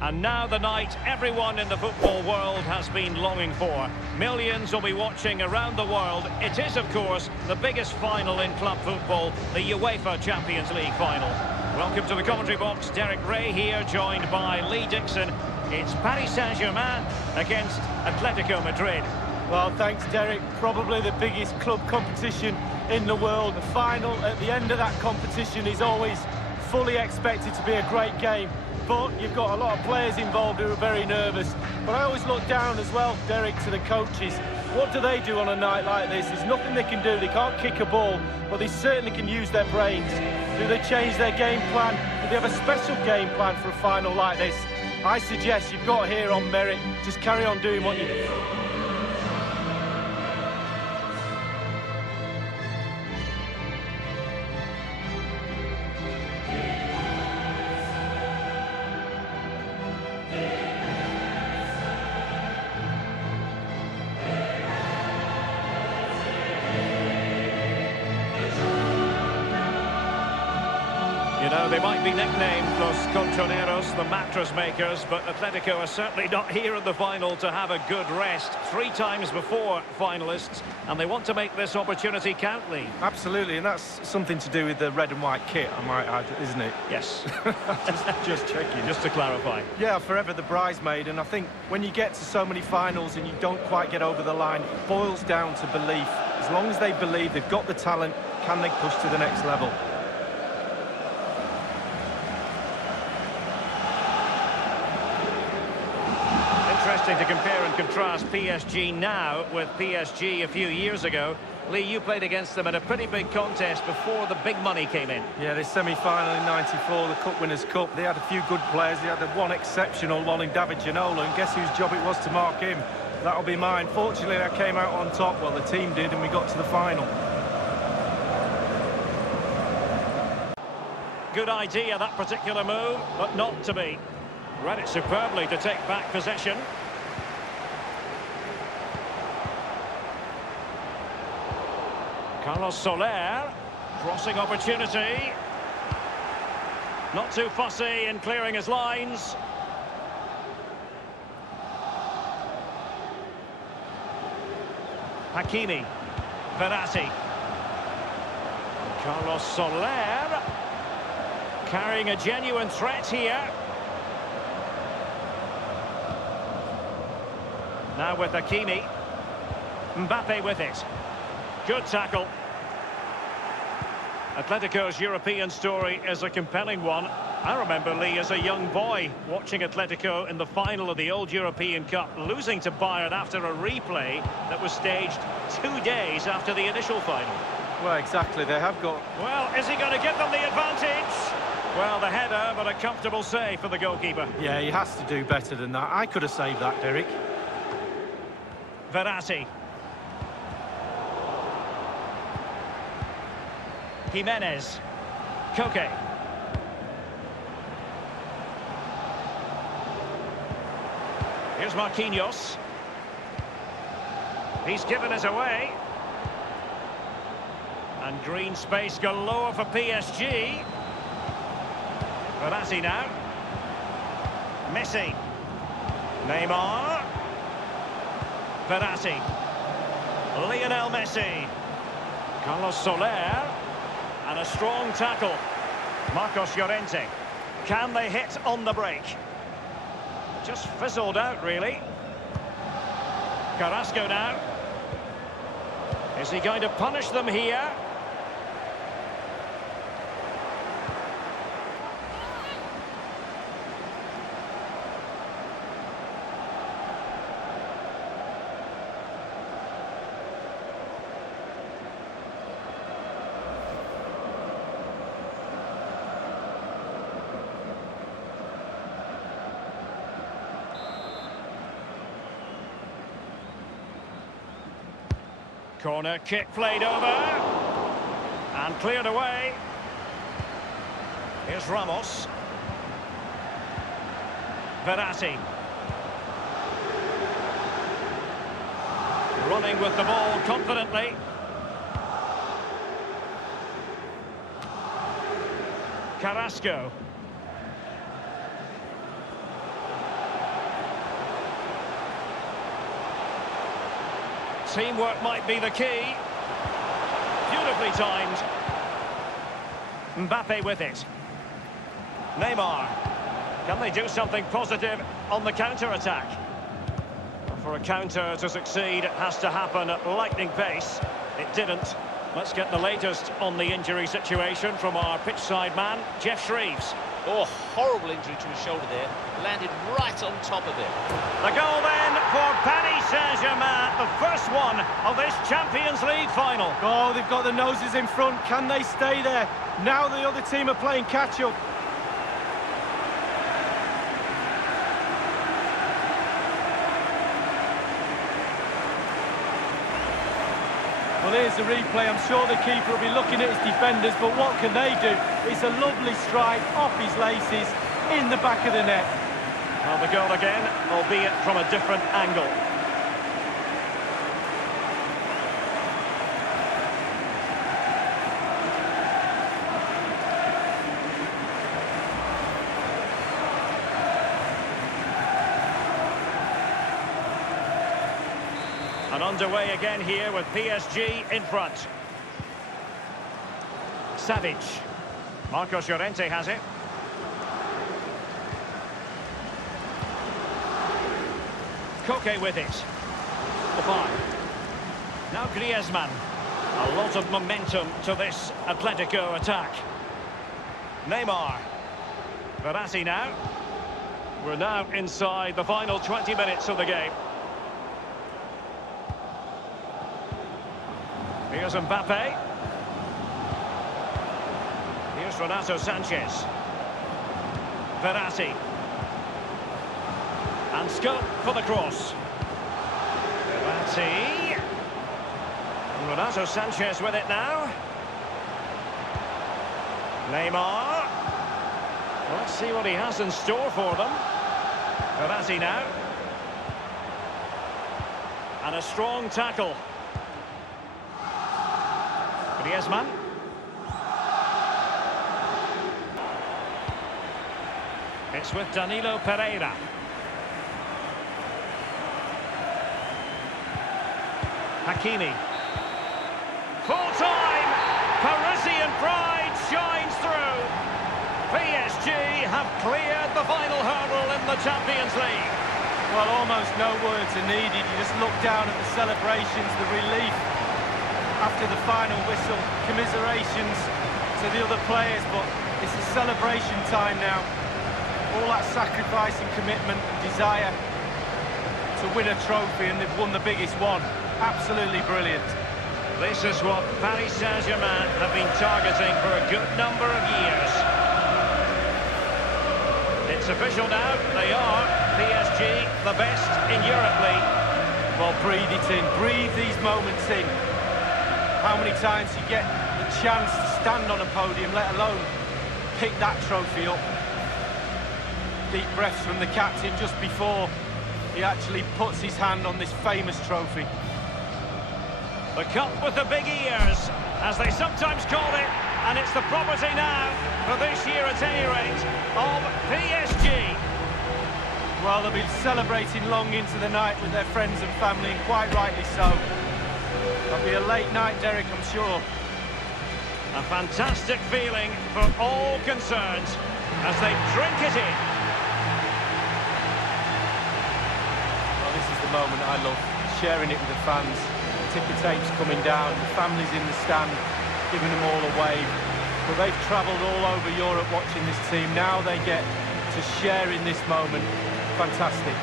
And now the night everyone in the football world has been longing for. Millions will be watching around the world. It is, of course, the biggest final in club football, the UEFA Champions League final. Welcome to the commentary box. Derek Ray here, joined by Lee Dixon. It's Paris Saint-Germain against Atletico Madrid. Well, thanks, Derek. Probably the biggest club competition in the world. The final at the end of that competition is always fully expected to be a great game. But you've got a lot of players involved who are very nervous. But I always look down as well, Derek, to the coaches. What do they do on a night like this? There's nothing they can do. They can't kick a ball, but they certainly can use their brains. Do they change their game plan? Do they have a special game plan for a final like this? I suggest you've got here on merit. Just carry on doing what you do. You know, they might be nicknamed Los Colchoneros, the mattress makers, but Atletico are certainly not here in the final to have a good rest. 3 times before finalists, and they want to make this opportunity count, Lee. Absolutely, and that's something to do with the red and white kit, I might add, isn't it? Yes. just checking. Just to clarify. Yeah, forever the bridesmaid, and I think when you get to so many finals and you don't quite get over the line, it boils down to belief. As long as they believe they've got the talent, can they push to the next level? Interesting to compare and contrast PSG now with PSG a few years ago. Lee, you played against them in a pretty big contest before the big money came in. Yeah, the semi-final in '94, the Cup Winners' Cup. They had a few good players. They had the one exceptional one in David Ginola, and guess whose job it was to mark him? That'll be mine. Fortunately, I came out on top. Well, the team did, and we got to the final. Good idea, that particular move, but not to be. Read it superbly to take back possession. Carlos Soler, crossing opportunity. Not too fussy in clearing his lines. Hakimi, Verratti. Carlos Soler, carrying a genuine threat here. Now with Hakimi. Mbappe with it. Good tackle. Atletico's European story is a compelling one. I remember, Lee, as a young boy, watching Atletico in the final of the old European Cup, losing to Bayern after a replay that was staged 2 days after the initial final. Well, exactly, they have got... Well, is he going to give them the advantage? Well, the header, but a comfortable save for the goalkeeper. Yeah, he has to do better than that. I could have saved that, Derek. Verratti. Jimenez. Koke. Here's Marquinhos. He's given us away. And green space galore for PSG. Verratti now. Messi. Neymar. Verratti. Lionel Messi. Carlos Soler. And a strong tackle. Marcos Llorente. Can they hit on the break? Just fizzled out, really. Carrasco now. Is he going to punish them here? Corner kick played over and cleared away. Here's Ramos. Verratti. Running with the ball confidently. Carrasco. Teamwork might be the key. Beautifully timed. Mbappe with it. Neymar. Can they do something positive on the counter-attack? For a counter to succeed, it has to happen at lightning pace. It didn't. Let's get the latest on the injury situation from our pitchside man, Jeff Shreves. Oh, horrible injury to his shoulder there. Landed right on top of it. The goal then for Paris Saint-Germain, the first one of this Champions League final. Oh, they've got the noses in front. Can they stay there? Now the other team are playing catch-up. Well, here's the replay. I'm sure the keeper will be looking at his defenders, but what can they do? It's a lovely strike off his laces in the back of the net. Well, the goal again, albeit from a different angle. And underway again here with PSG in front. Savic. Marcos Llorente has it. Koke with it. Depay. Now Griezmann. A lot of momentum to this Atletico attack. Neymar. Verratti now. We're now inside the final 20 minutes of the game. Here's Mbappe. Here's Renato Sanchez. Verratti. And scope for the cross. Verratti. And Renato Sanchez with it now. Neymar. Let's see what he has in store for them. Verratti now. And a strong tackle. Griezmann. It's with Danilo Pereira. Hakimi. Full time! Parisian pride shines through. PSG have cleared the final hurdle in the Champions League. Well, almost no words are needed. You just look down at the celebrations, the relief after the final whistle, commiserations to the other players, but it's a celebration time now. All that sacrifice and commitment and desire to win a trophy, and they've won the biggest one. Absolutely brilliant. This is what Paris Saint-Germain have been targeting for a good number of years. It's official now, they are PSG, the best in Europe League. Well, breathe it in, breathe these moments in. How many times you get the chance to stand on a podium, let alone pick that trophy up. Deep breaths from the captain just before he actually puts his hand on this famous trophy. The cup with the big ears, as they sometimes call it, and it's the property now, for this year at any rate, of PSG. Well, they'll be celebrating long into the night with their friends and family, and quite rightly so. It'll be a late night, Derek, I'm sure. A fantastic feeling for all concerned as they drink it in. Well, this is the moment I love, sharing it with the fans. The ticker tape's coming down, the family's in the stand, giving them all a wave. But they've travelled all over Europe watching this team. Now they get to share in this moment. Fantastic.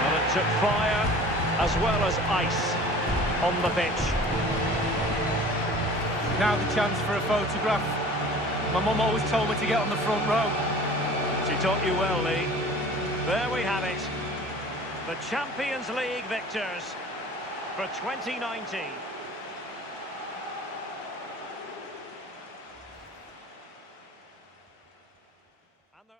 Well, it took fire as well as ice on the pitch. Now the chance for a photograph. My mum always told me to get on the front row. She taught you well, Lee. There we have it. The Champions League victors for 2019. And they're